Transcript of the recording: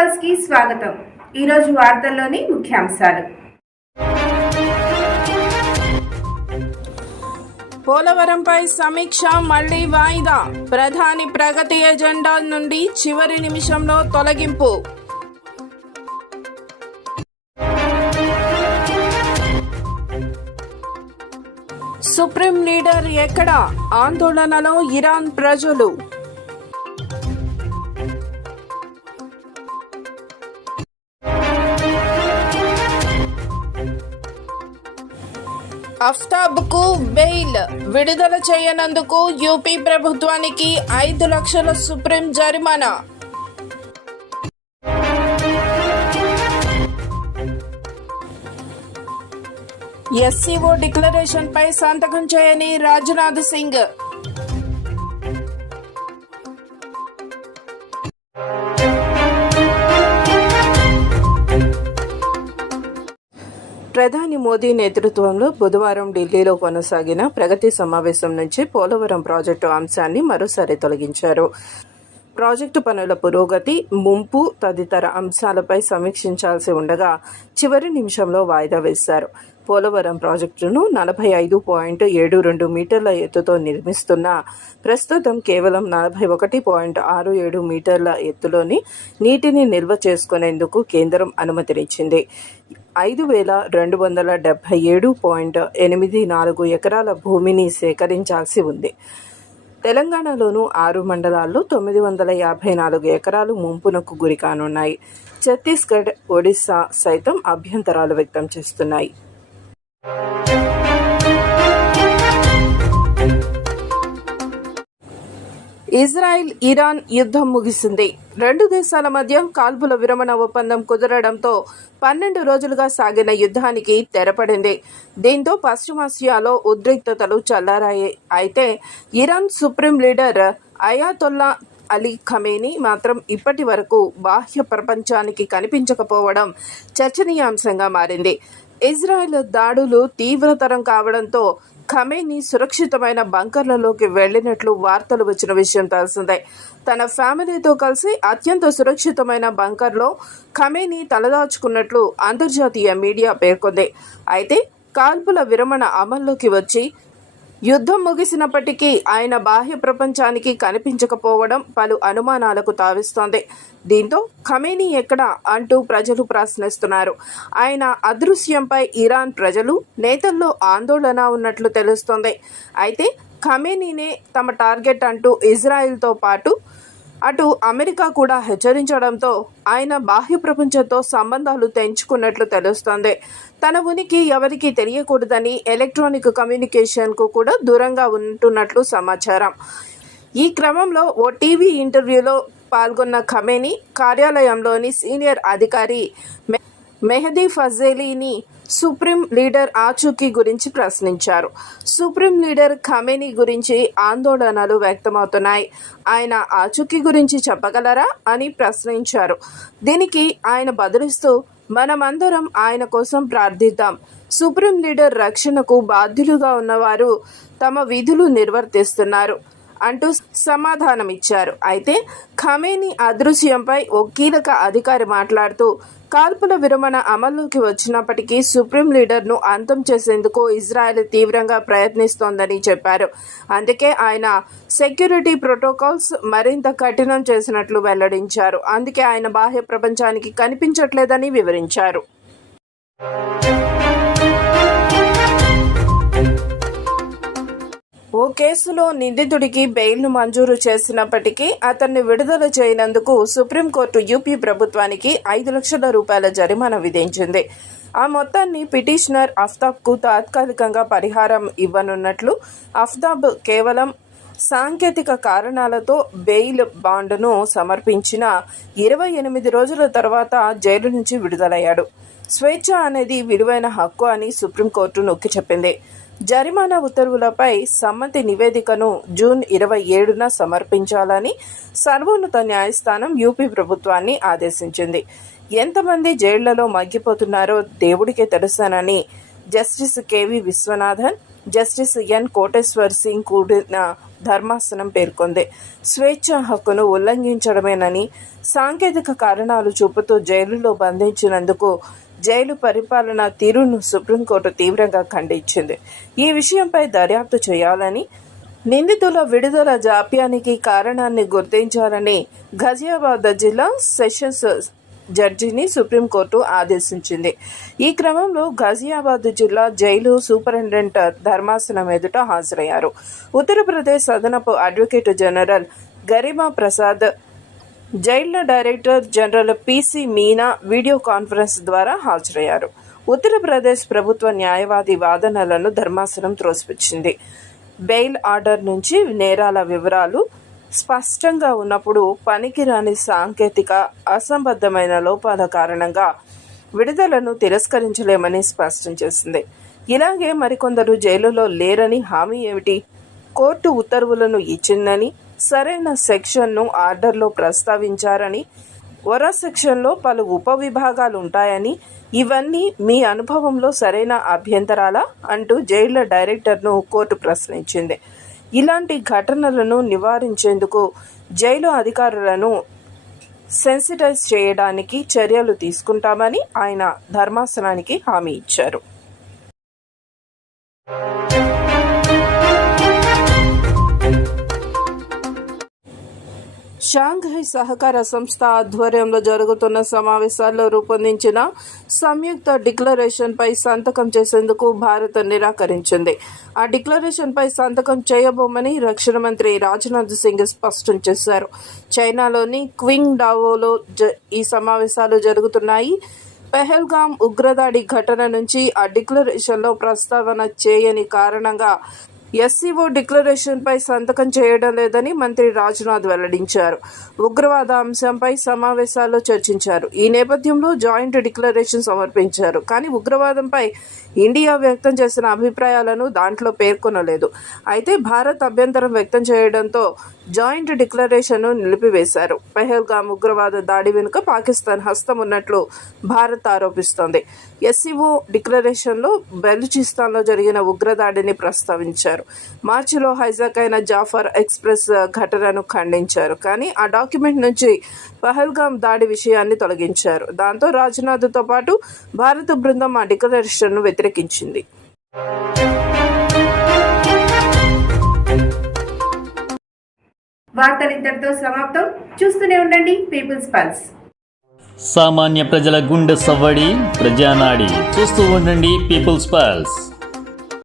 న్యూస్కి స్వాగతం. ఈరోజు వార్తల్లోని ముఖ్యాంశాలు. పోలవరంపై సమీక్ష మళ్ళీ వాయిదా. ప్రధాని ప్రగతి ఎజెండా నుండి చివరి నిమిషంలో తొలగింపు. సుప్రీం లీడర్ ఎక్కడ? ఆందోళనలో ఇరాన్ ప్రజలు. అఫ్తాబ్కు బెయిల్. విడుదల చేయనందుకు యూపీ ప్రభుత్వానికి ఐదు లక్షల సుప్రీం జరిమానా. ఎస్సీఓ డిక్లరేషన్ పై సంతకం చేయని రాజ్నాథ్ సింగ్. ప్రధాని మోదీ నేతృత్వంలో బుధవారం ఢిల్లీలో కొనసాగిన ప్రగతి సమావేశం నుంచి పోలవరం ప్రాజెక్టు అంశాన్ని మరోసారి తొలగించారు. ప్రాజెక్టు పనుల పురోగతి ముంపు తదితర అంశాలపై సమీక్షించాల్సి ఉండగా చివరి నిమిషంలో వాయిదా వేశారు. పోలవరం ప్రాజెక్టును నలభై ఐదు పాయింట్ ఏడు రెండు మీటర్ల ఎత్తుతో నిర్మిస్తున్న ప్రస్తుతం కేవలం నలభై ఒకటి పాయింట్ ఆరు ఏడు మీటర్ల ఎత్తులోని నీటిని నిల్వ చేసుకునేందుకు కేంద్రం అనుమతినిచ్చింది. ఐదు వేల రెండు వందల డెబ్భై ఏడు పాయింట్ ఎనిమిది నాలుగు ఎకరాల భూమిని సేకరించాల్సి ఉంది. తెలంగాణలోను ఆరు మండలాల్లో తొమ్మిది వందల యాభై నాలుగు ఎకరాలు ముంపునకు గురి కానున్నాయి. ఛత్తీస్గఢ్ ఒడిశా సైతం అభ్యంతరాలు వ్యక్తం చేస్తున్నాయి. ఇజ్రాయెల్ ఇరాన్ యుద్ధం ముగిసింది. రెండు దేశాల మధ్య కాల్పుల విరమణ ఒప్పందం కుదరడంతో పన్నెండు రోజులుగా సాగిన యుద్ధానికి తెరపడింది. దీంతో పశ్చిమాసియాలో ఉద్రిక్తతలు చల్లారాయి. అయితే Iran supreme leader Ayatollah Ali Khamenei మాత్రం ఇప్పటి వరకు బాహ్య ప్రపంచానికి కనిపించకపోవడం చర్చనీయాంశంగా మారింది. ఇజ్రాయెల్ దాడులు తీవ్రతరం కావడంతో ఖమేని సురక్షితమైన బంకర్లలోకి వెళ్ళినట్లు వార్తలు వచ్చిన విషయం తెలిసిందే. తన ఫ్యామిలీతో కలిసి అత్యంత సురక్షితమైన బంకర్లో ఖమేని తలదాచుకున్నట్లు అంతర్జాతీయ మీడియా పేర్కొంది. అయితే కాల్పుల విరమణ అమల్లోకి వచ్చి యుద్ధం ముగిసినప్పటికీ ఆయన బాహ్య ప్రపంచానికి కనిపించకపోవడం పలు అనుమానాలకు తావిస్తోంది. దీంతో ఖమేనీ ఎక్కడ అంటూ ప్రజలు ప్రశ్నిస్తున్నారు. ఆయన అదృశ్యంపై ఇరాన్ ప్రజలు నేతల్లో ఆందోళన ఉన్నట్లు తెలుస్తోంది. అయితే ఖమేనీనే తమ టార్గెట్ అంటూ ఇజ్రాయిల్తో పాటు అటు అమెరికా కూడా హెచ్చరించడంతో ఆయన బాహ్య ప్రపంచంతో సంబంధాలు తెంచుకున్నట్లు తెలుస్తోంది. తన ఉనికి ఎవరికీ తెలియకూడదని ఎలక్ట్రానిక్ కమ్యూనికేషన్కు కూడా దూరంగా ఉంటున్నట్లు సమాచారం. ఈ క్రమంలో ఓ టీవీ ఇంటర్వ్యూలో పాల్గొన్న ఖమేని కార్యాలయంలోని సీనియర్ అధికారి మె- మెహదీ ఫజేలీని సుప్రీం లీడర్ ఆచూకీ గురించి ప్రశ్నించారు. సుప్రీం లీడర్ ఖమేని గురించి ఆందోళనలు వ్యక్తమవుతున్నాయి. ఆయన ఆచూకీ గురించి చెప్పగలరా అని ప్రశ్నించారు. దీనికి ఆయన బదులిస్తూ మనమందరం ఆయన కోసం ప్రార్థిద్దాం. సుప్రీం లీడర్ రక్షణకు బాధ్యులుగా ఉన్నవారు తమ విధులు నిర్వర్తిస్తున్నారు. అంటూ సమాధానమిచ్చారు. అయితే ఖమేని అదృశ్యంపై ఓ కీలక అధికారి మాట్లాడుతూ కాల్పుల విరమణ అమల్లోకి వచ్చినప్పటికీ సుప్రీం లీడర్ను అంతం చేసేందుకు ఇజ్రాయెల్ తీవ్రంగా ప్రయత్నిస్తోందని చెప్పారు. అందుకే ఆయన సెక్యూరిటీ ప్రోటోకాల్స్ మరింత కఠినం చేసినట్లు వెల్లడించారు. అందుకే ఆయన బాహ్య ప్రపంచానికి కనిపించట్లేదని వివరించారు. ఓ కేసులో నిందితుడికి బెయిల్ను మంజూరు చేసినప్పటికీ అతన్ని విడుదల చేయనందుకు సుప్రీంకోర్టు యూపీ ప్రభుత్వానికి ఐదు లక్షల రూపాయల జరిమానా విధించింది. ఆ మొత్తాన్ని పిటిషనర్ అఫ్తాబ్కు తాత్కాలికంగా పరిహారం ఇవ్వనున్నట్లు అఫ్తాబ్ కేవలం సాంకేతిక కారణాలతో బెయిల్ బాండ్ను సమర్పించిన ఇరవై ఎనిమిది రోజుల తర్వాత జైలు నుంచి విడుదలయ్యాడు. స్వేచ్ఛ అనేది విలువైన హక్కు అని సుప్రీంకోర్టు నొక్కి చెప్పింది. జరిమానా ఉత్తర్వులపై సమ్మతి నివేదికను జూన్ ఇరవై ఏడున సమర్పించాలని సర్వోన్నత న్యాయస్థానం యూపీ ప్రభుత్వాన్ని ఆదేశించింది. ఎంతమంది జైళ్ళలో మగ్గిపోతున్నారో దేవుడికే తెలుసానని justice K V Viswanathan justice N. Koteshwar Singh కూడిన ధర్మాసనం పేర్కొంది. స్వేచ్ఛ హక్కును ఉల్లంఘించడమేనని సాంకేతిక కారణాలు చూపుతూ జైలులో బంధించినందుకు జైలు పరిపాలన తీరును సుప్రీంకోర్టు తీవ్రంగా ఖండించింది. ఈ విషయంపై దర్యాప్తు చేయాలని నిందితుల విడుదల జాప్యానికి కారణాన్ని గుర్తించాలని ఘజియాబాద్ జిల్లా సెషన్స్ జడ్జిని సుప్రీంకోర్టు ఆదేశించింది. ఈ క్రమంలో ఘజియాబాద్ జిల్లా జైలు సూపరింటెండెంట్ ధర్మాసనం ఎదుట హాజరయ్యారు. ఉత్తరప్రదేశ్ అదనపు advocate general Garima Prasad జైళ్ళ director general PC Meena video conference ద్వారా హాజరయ్యారు. ఉత్తరప్రదేశ్ ప్రభుత్వ న్యాయవాది వాదనలను ధర్మాసనం త్రోసిపుచ్చింది. బెయిల్ ఆర్డర్ నుంచి నేరాల వివరాలు స్పష్టంగా ఉన్నప్పుడు పనికిరాని సాంకేతిక అసంబద్ధమైన లోపాల కారణంగా విడుదలను తిరస్కరించలేమని స్పష్టం చేసింది. ఇలాగే మరికొందరు జైలులో లేరని హామీ ఏమిటి? కోర్టు ఉత్తర్వులను ఇచ్చిందని సరైన సెక్షన్ను ఆర్డర్లో ప్రస్తావించారని వర సెక్షన్లో పలు ఉపవిభాగాలు ఉంటాయని ఇవన్నీ మీ అనుభవంలో సరైన అభ్యంతరాలా? అంటూ జైళ్ళ డైరెక్టర్ను కోర్టు ప్రశ్నించింది. ఇలాంటి ఘటనలను నివారించేందుకు జైలు అధికారులను సెన్సిటైజ్ చేయడానికి చర్యలు తీసుకుంటామని ఆయన ధర్మాసనానికి హామీ ఇచ్చారు. షాంఘై సహకార సంస్థ ఆధ్వర్యంలో జరుగుతున్న సమావేశాల్లో రూపొందించిన సంయుక్త డిక్లరేషన్పై సంతకం చేసేందుకు భారత్ నిరాకరించింది. ఆ డిక్లరేషన్పై సంతకం చేయబోమని రక్షణ మంత్రి రాజ్నాథ్ సింగ్ స్పష్టం చేశారు. చైనాలోని క్వింగ్ డావోలో జ- ఈ సమావేశాలు జరుగుతున్నాయి. పెహల్గామ్ ఉగ్రదాడి ఘటన నుంచి ఆ డిక్లరేషన్లో ప్రస్తావన చేయని కారణంగా ఎస్సీఓ డిక్లరేషన్పై సంతకం చేయడం లేదని మంత్రి రాజ్నాథ్ వెల్లడించారు. ఉగ్రవాద అంశంపై సమావేశాల్లో చర్చించారు. ఈ నేపథ్యంలో జాయింట్ డిక్లరేషన్ సమర్పించారు. కానీ ఉగ్రవాదంపై ఇండియా వ్యక్తం చేసిన అభిప్రాయాలను దాంట్లో పేర్కొనలేదు. అయితే భారత్ అభ్యంతరం వ్యక్తం చేయడంతో జాయింట్ డిక్లరేషన్ను నిలిపివేశారు. పెహల్గాం ఉగ్రవాద దాడి వెనుక పాకిస్తాన్ హస్తం ఉన్నట్లు భారత్ ఆరోపిస్తోంది. ఎస్సీఓ డిక్లరేషన్లో బెలూచిస్తాన్లో జరిగిన ఉగ్రదాడిని ప్రస్తావించారు. మార్చిలో హైజాక్ అయిన జాఫర్ ఎక్స్ప్రెస్ ఘటనను ఖండించారు. కానీ ఆ డాక్యుమెంట్ నుంచి పహల్గాం దాడి విషయాన్ని తొలగించారు. దాంతో రాజ్నాథ్తో పాటు భారత బృందం ఆ డిక్లరేషన్ను వ్యతిరేకించింది. వార్తలు ఇంతటితో సమాప్తం. చూస్తూనే ఉండండి పీపుల్స్ పల్స్. సామాన్య ప్రజల గుండె సవ్వడి ప్రజానాడి. చూస్తూ ఉండండి పీపుల్స్ పల్స్.